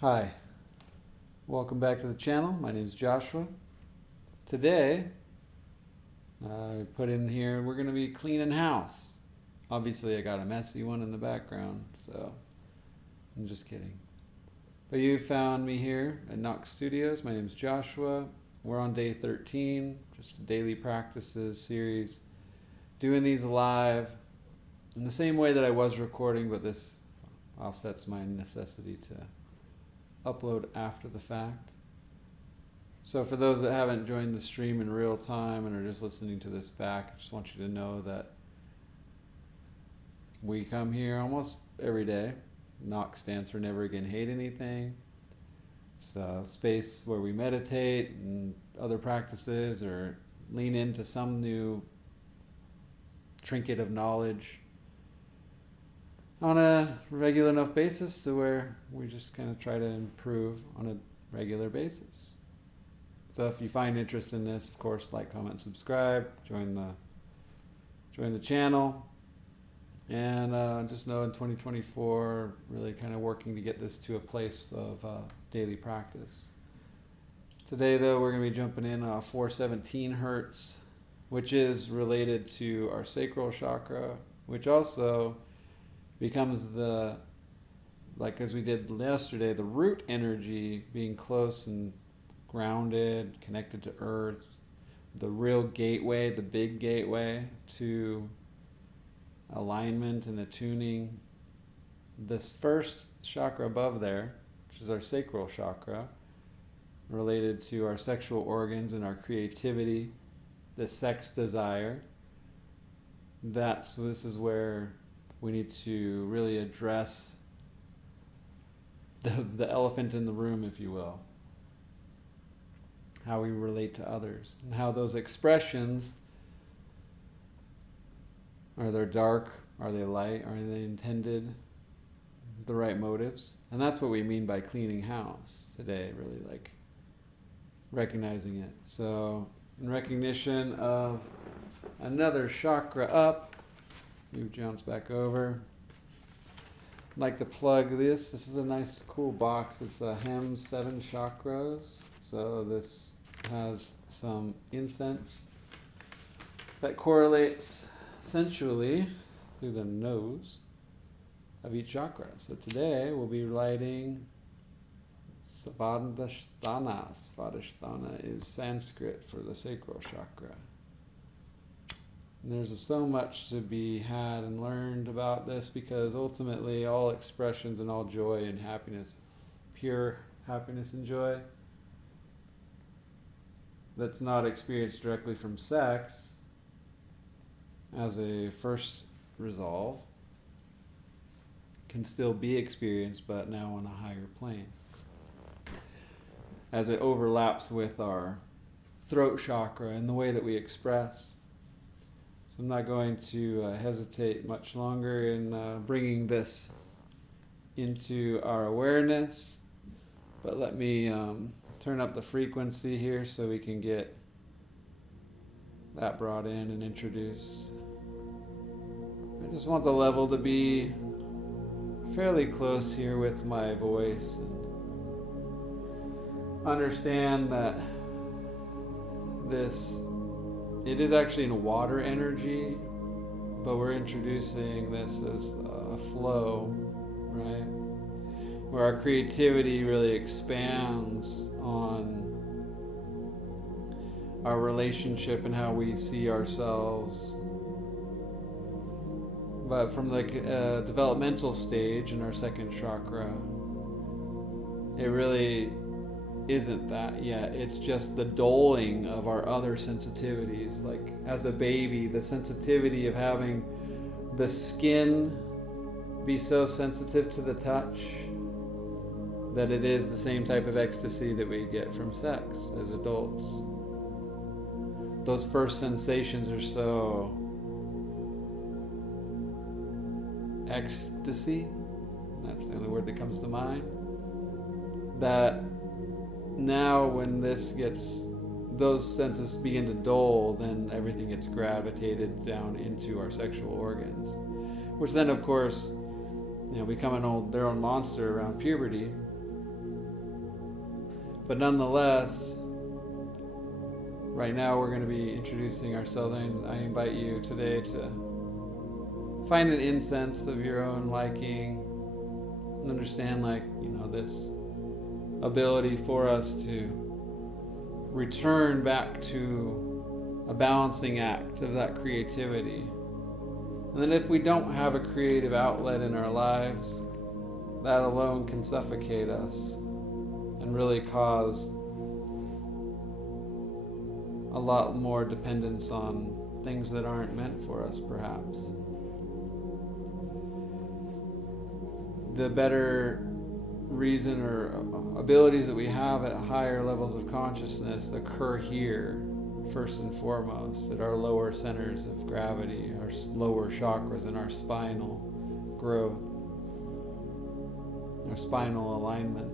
Hi, welcome back to the channel. My name is Joshua. Today, I put in here, we're going to be cleaning house. Obviously, I got a messy one in the background, so I'm just kidding. But you found me here at Knox Studios. My name is Joshua. We're on day 13, just a daily practices series. Doing these live in the same way that I was recording, but this offsets my necessity to upload after the fact. So for those that haven't joined the stream in real time and are just listening to this back, I just want you to know that we come here almost every day. Knox stands for Never Again Hate Anything. It's a space where we meditate and other practices or lean into some new trinket of knowledge on a regular enough basis to where we just kind of try to improve on a regular basis. So if you find interest in this, of course, like, comment, subscribe, join the channel, and just know in 2024, really kind of working to get this to a place of daily practice. Today, though, we're going to be jumping in 417 hertz, which is related to our sacral chakra, which also becomes the, like as we did yesterday, the root energy, being close and grounded, connected to earth, the real gateway, the big gateway to alignment and attuning. This first chakra above there, which is our sacral chakra, related to our sexual organs and our creativity, the sex desire. This is where we need to really address the elephant in the room, if you will. How we relate to others and how those expressions, are they dark, are they light, are they intended, the right motives? And that's what we mean by cleaning house today, really, like recognizing it. So in recognition of another chakra up, move Jones back over. I'd like to plug this. This is a nice, cool box. It's a Hem 7 chakras. So this has some incense that correlates sensually through the nose of each chakra. So today we'll be lighting Svadhisthana. Svadhisthana is Sanskrit for the sacral chakra. And there's so much to be had and learned about this, because ultimately all expressions and all joy and happiness, pure happiness and joy, that's not experienced directly from sex as a first resolve, can still be experienced, but now on a higher plane, as it overlaps with our throat chakra and the way that we express. So I'm not going to hesitate much longer in bringing this into our awareness, but let me turn up the frequency here so we can get that brought in and introduced. I just want the level to be fairly close here with my voice, and understand that it is actually in water energy, but we're introducing this as a flow, right? Where our creativity really expands on our relationship and how we see ourselves. But from the developmental stage in our second chakra, it really isn't that yet. It's just the doling of our other sensitivities. Like as a baby, the sensitivity of having the skin be so sensitive to the touch that it is the same type of ecstasy that we get from sex as adults. Those first sensations are so ecstasy, that's the only word that comes to mind, that now when those senses begin to dull, then everything gets gravitated down into our sexual organs, which then of course become their own monster around puberty, But nonetheless, right now we're going to be introducing ourselves, and I invite you today to find an incense of your own liking and understand, this ability for us to return back to a balancing act of that creativity. And then if we don't have a creative outlet in our lives, that alone can suffocate us and really cause a lot more dependence on things that aren't meant for us, perhaps. The better reason or abilities that we have at higher levels of consciousness occur here, first and foremost, at our lower centers of gravity, our lower chakras, and our spinal growth, our spinal alignment.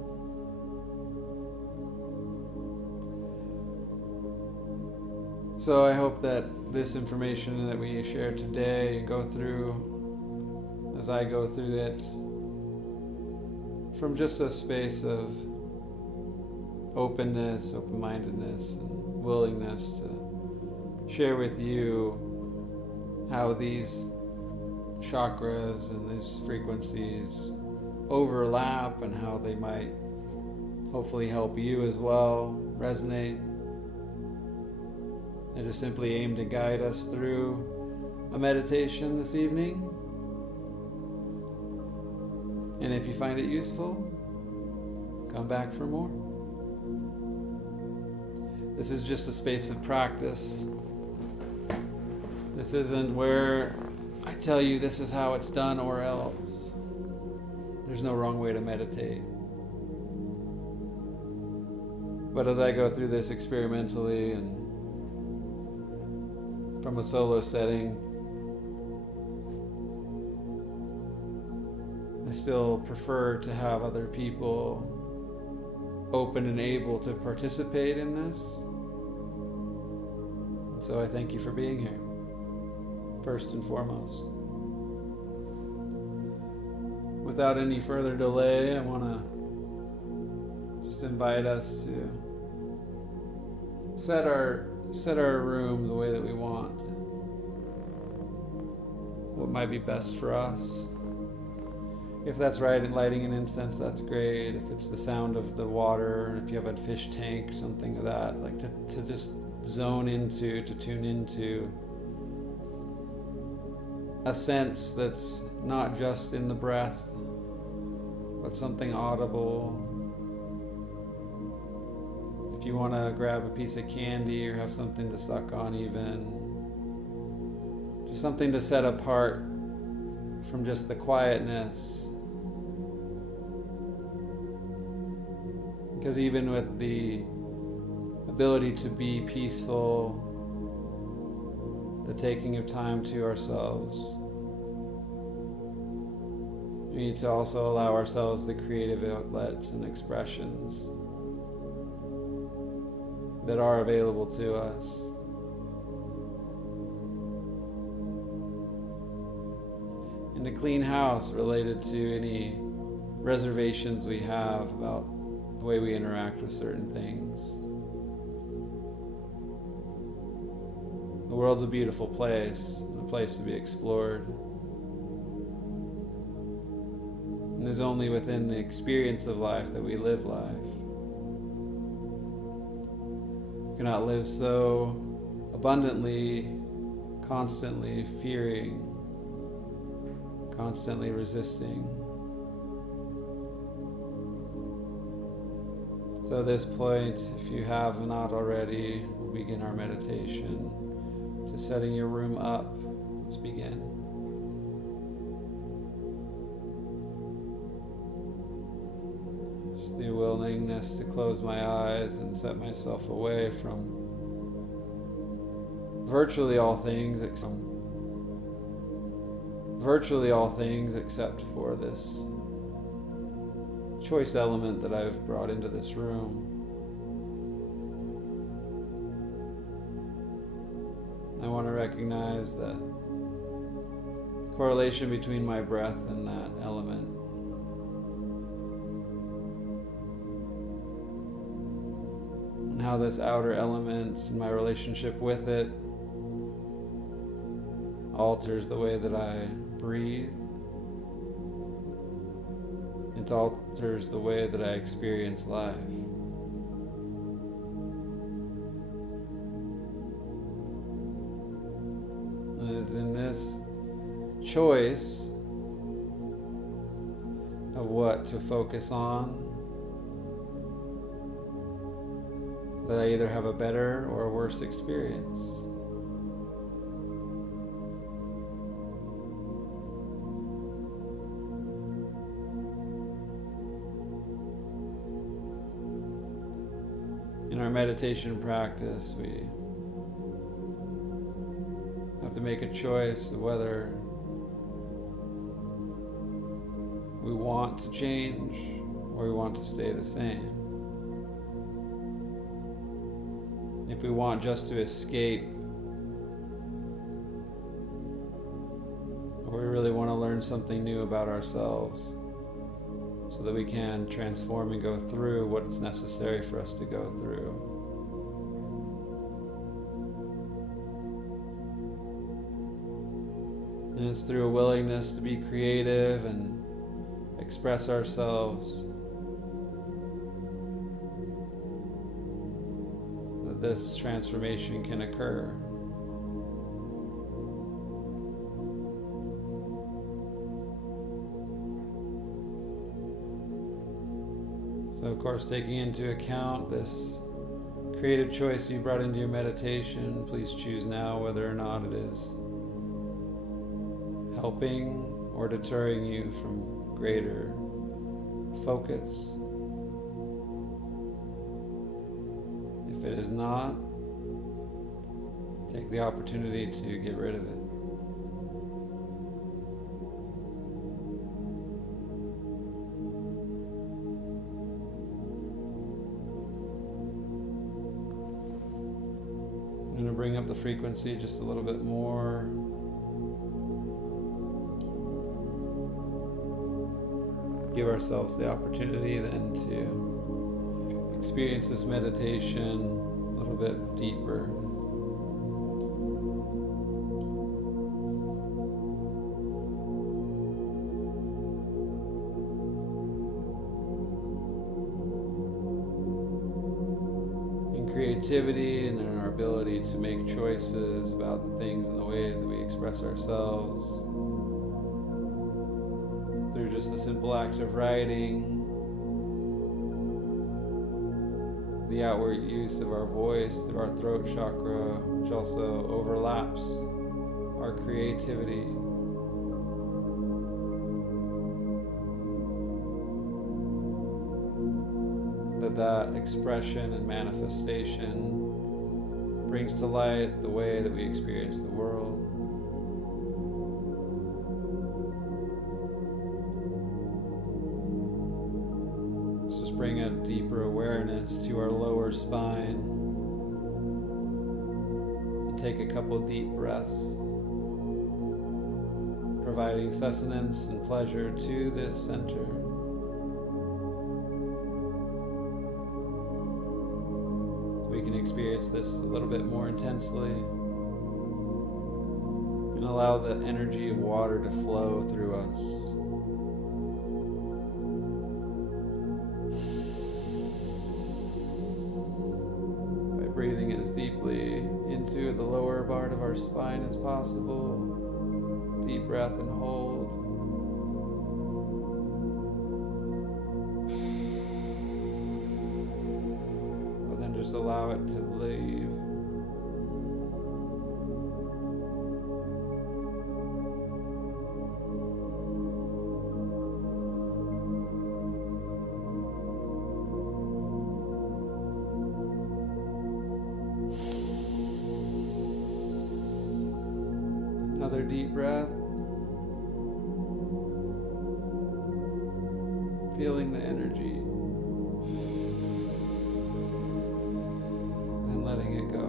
So I hope that this information that we share today and go through, as I go through it, from just a space of openness, open-mindedness, and willingness to share with you how these chakras and these frequencies overlap and how they might hopefully help you as well resonate. I just simply aim to guide us through a meditation this evening. And if you find it useful, come back for more. This is just a space of practice. This isn't where I tell you this is how it's done or else. There's no wrong way to meditate. But as I go through this experimentally and from a solo setting, I still prefer to have other people open and able to participate in this. And so I thank you for being here, first and foremost. Without any further delay, I want to just invite us to set our room the way that we want. What might be best for us. If that's right, lighting an incense, that's great. If it's the sound of the water, if you have a fish tank, something of that, to just zone into, to tune into a sense that's not just in the breath, but something audible. If you want to grab a piece of candy or have something to suck on even, just something to set apart from just the quietness. Because even with the ability to be peaceful, the taking of time to ourselves, we need to also allow ourselves the creative outlets and expressions that are available to us. And to clean house related to any reservations we have about the way we interact with certain things. The world's a beautiful place, a place to be explored. And it's only within the experience of life that we live life. We cannot live so abundantly, constantly fearing, constantly resisting. So at this point, if you have not already, we'll begin our meditation. So setting your room up, let's begin. Just the willingness to close my eyes and set myself away from virtually all things except for this choice element that I've brought into this room. I want to recognize the correlation between my breath and that element. how this outer element and my relationship with it alters the way that I breathe. It alters the way that I experience life. And it is in this choice of what to focus on that I either have a better or a worse experience. In our meditation practice, we have to make a choice of whether we want to change or we want to stay the same. If we want just to escape, or we really want to learn something new about ourselves so that we can transform and go through what's necessary for us to go through. And it's through a willingness to be creative and express ourselves that this transformation can occur. So, of course, taking into account this creative choice you brought into your meditation, please choose now whether or not it is helping or deterring you from greater focus. If it is not, take the opportunity to get rid of it. I'm going to bring up the frequency just a little bit more. Give ourselves the opportunity then to experience this meditation a little bit deeper. In creativity and in our ability to make choices about the things and the ways that we express ourselves. Through just the simple act of writing, the outward use of our voice through our throat chakra, which also overlaps our creativity. That expression and manifestation brings to light the way that we experience the world. Bring a deeper awareness to our lower spine and take a couple deep breaths, providing sustenance and pleasure to this center. We can experience this a little bit more intensely and allow the energy of water to flow through us. Breathing as deeply into the lower part of our spine as possible. Deep breath and hold. But then just allow it to leave. Another deep breath. Feeling the energy. And letting it go.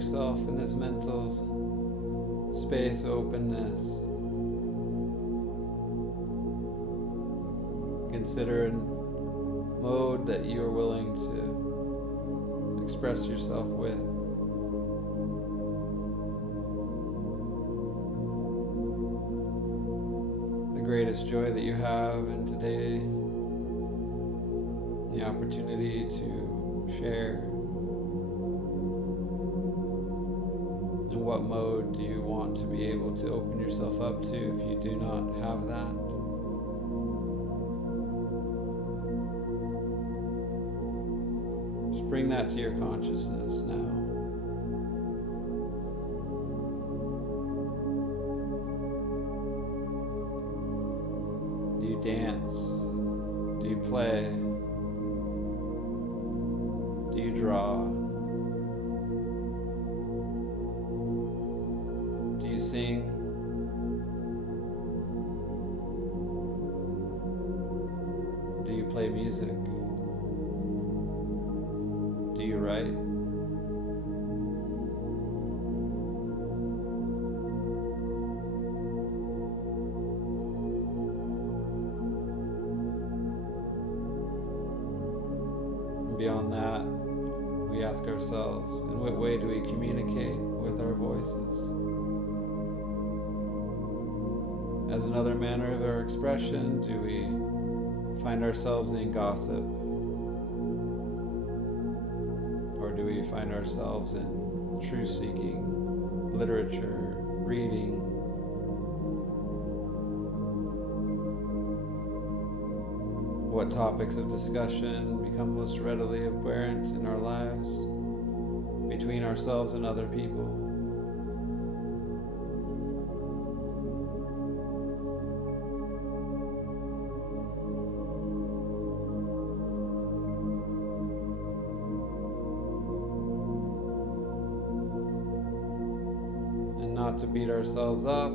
yourself in this mental space, openness. Consider a mode that you are willing to express yourself with. The greatest joy that you have in today, the opportunity to share. In what mode do you want to be able to open yourself up to if you do not have that? Just bring that to your consciousness now. Do you dance? Do you play? Do you draw? Do you sing? Do you play music? Do you write? And beyond that, we ask ourselves, in what way do we communicate with our voices? As another manner of our expression, do we find ourselves in gossip? Or do we find ourselves in truth-seeking, literature, reading? What topics of discussion become most readily apparent in our lives, between ourselves and other people? Not to beat ourselves up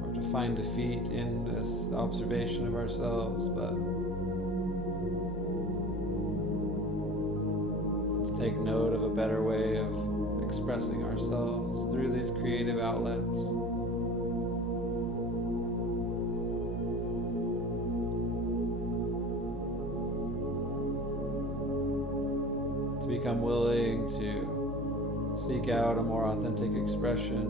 or to find defeat in this observation of ourselves, but let's take note of a better way of expressing ourselves through these creative outlets. To become willing to seek out a more authentic expression,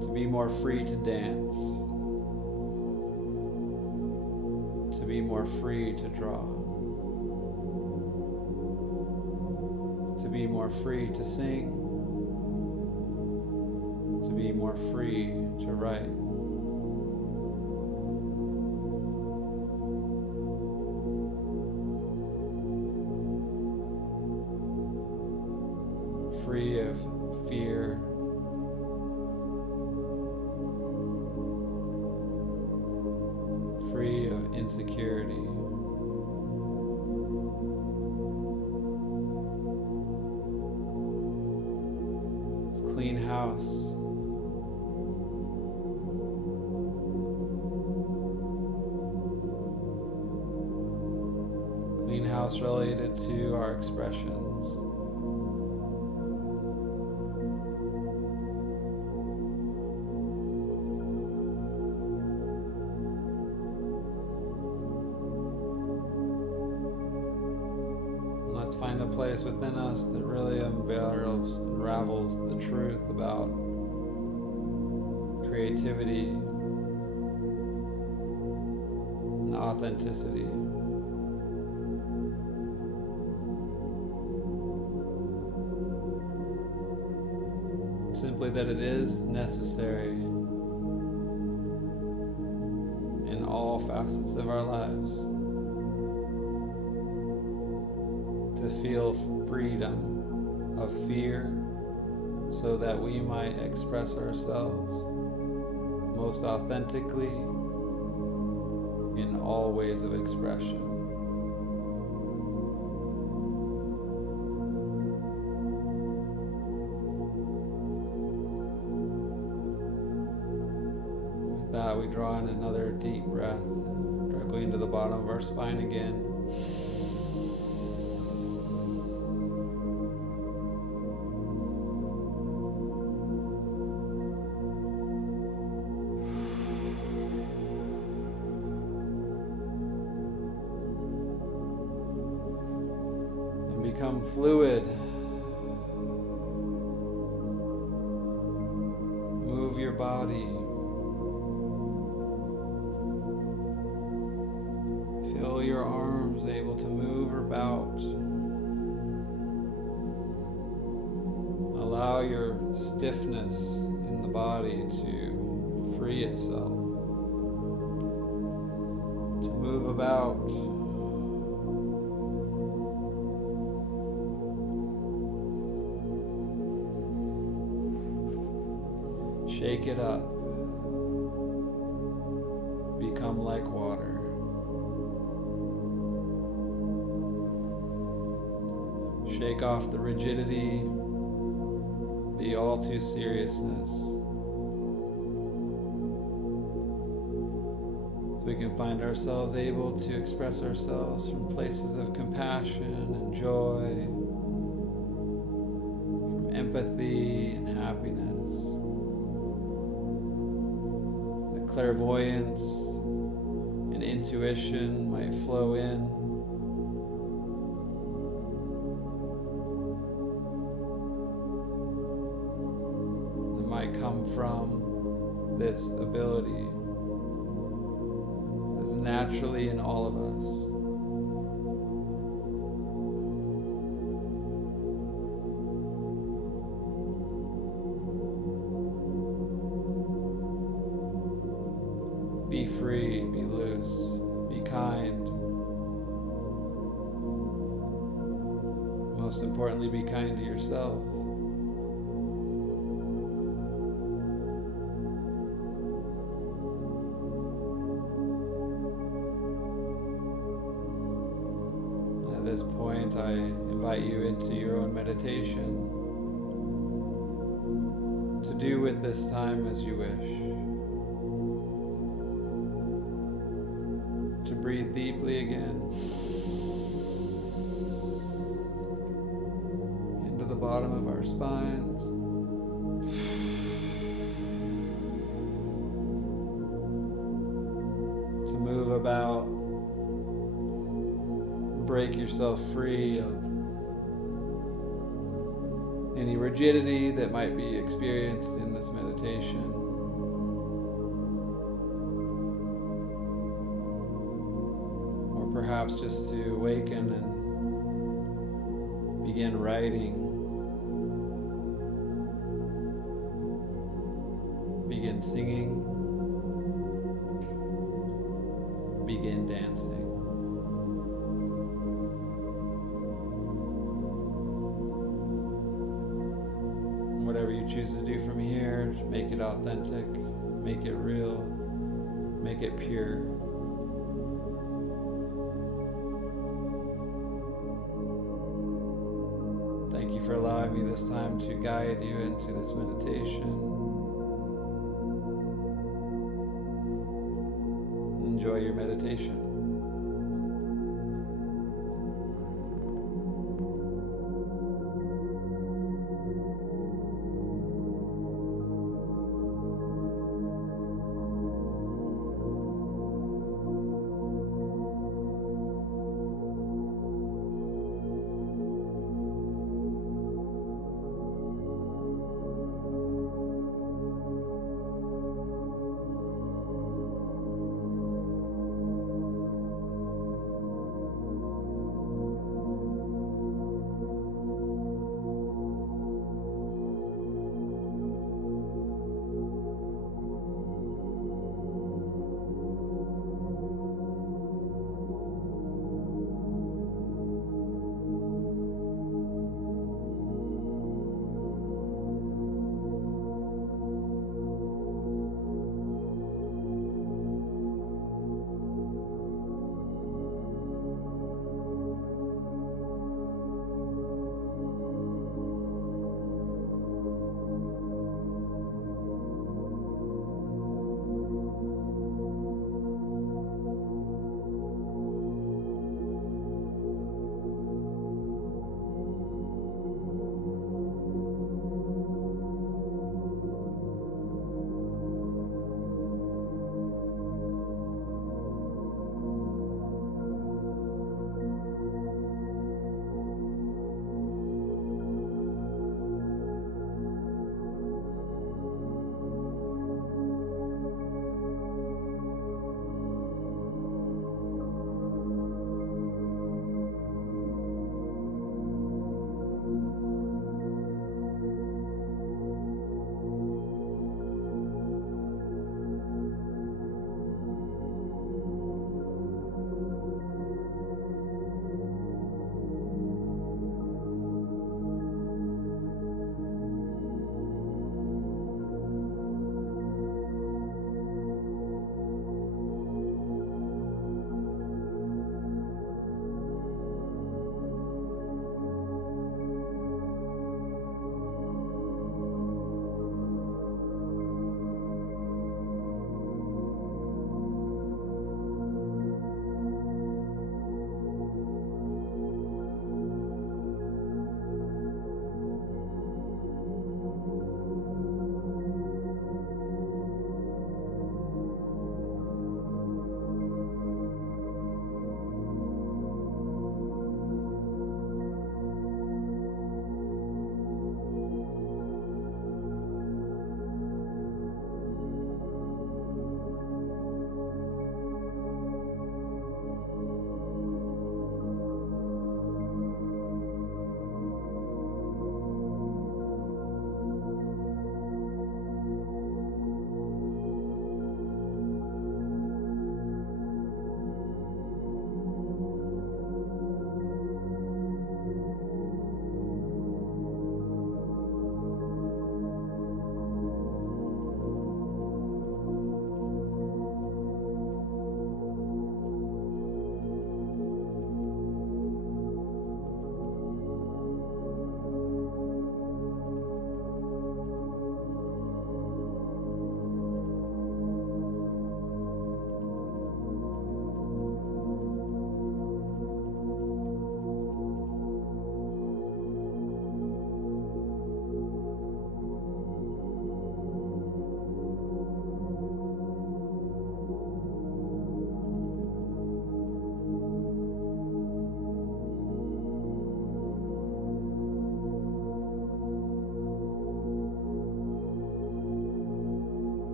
to be more free to dance, to be more free to draw, to be more free to sing, to be more free to write. Free of fear, free of insecurity, it's clean house. Clean house related to our expressions. Find a place within us that really unravels the truth about creativity and authenticity. Simply that it is necessary in all facets of our lives to feel freedom of fear so that we might express ourselves most authentically in all ways of expression. With that, we draw in another deep breath directly Going to the bottom of our spine again. And become fluid. Move your body. Feel your arms able to move about. Allow your stiffness in the body to free itself, to move about. Shake it up. Become like water. Shake off the rigidity, the all too seriousness, so we can find ourselves able to express ourselves from places of compassion and joy, from empathy and happiness. The clairvoyance and intuition might flow in. Might come from this ability that's naturally in all of us. Be free, be loose, be kind. Most importantly, be kind to yourself. At this point, I invite you into your own meditation to do with this time as you wish. To breathe deeply again into the bottom of our spines. To move about. Break yourself free of any rigidity that might be experienced in this meditation. Or perhaps just to awaken and begin writing, begin singing, begin dancing. Whatever you choose to do from here, make it authentic, make it real, make it pure. Thank you for allowing me this time to guide you into this meditation. Enjoy your meditation.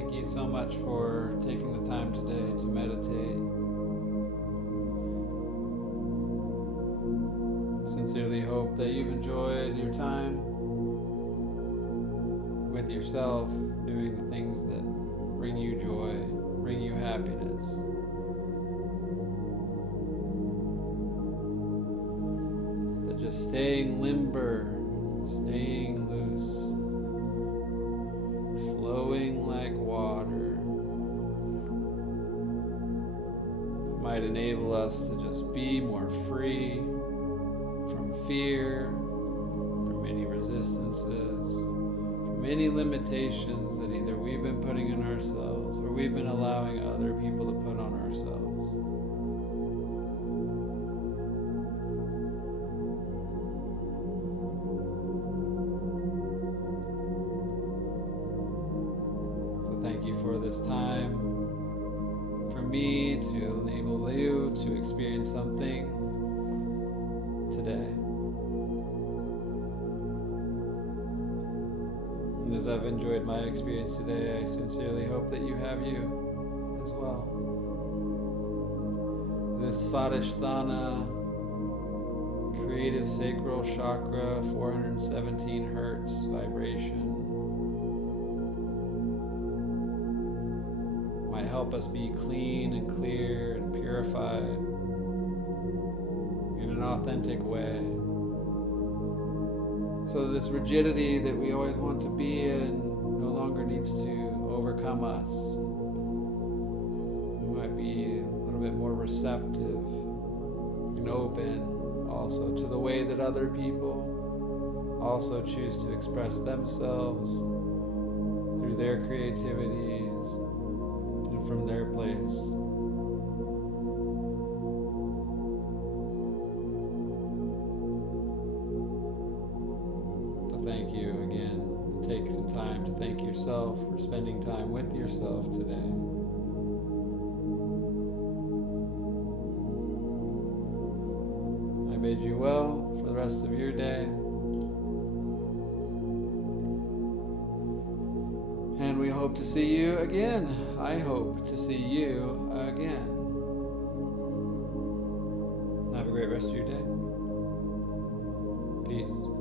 Thank you so much for taking the time today to meditate. Sincerely hope that you've enjoyed your time with yourself, doing the things that bring you joy, bring you happiness. That just staying limber, staying loose, flowing like water might enable us to just be more free from fear, from any resistances, from any limitations that either we've been putting in ourselves or we've been allowing other people to put on ourselves. So thank you for this time, for me to enable you to experience something today. And as I've enjoyed my experience today, I sincerely hope that you have you as well. This Svadhisthana, creative sacral chakra, 417 hertz vibration, might help us be clean and clear and purified in an authentic way. So that this rigidity that we always want to be in no longer needs to overcome us. We might be a little bit more receptive and open also to the way that other people also choose to express themselves through their creativities and from their place. Thank you again. Take some time to thank yourself for spending time with yourself today. I bid you well for the rest of your day. And we hope to see you again. I hope to see you again. Have a great rest of your day. Peace.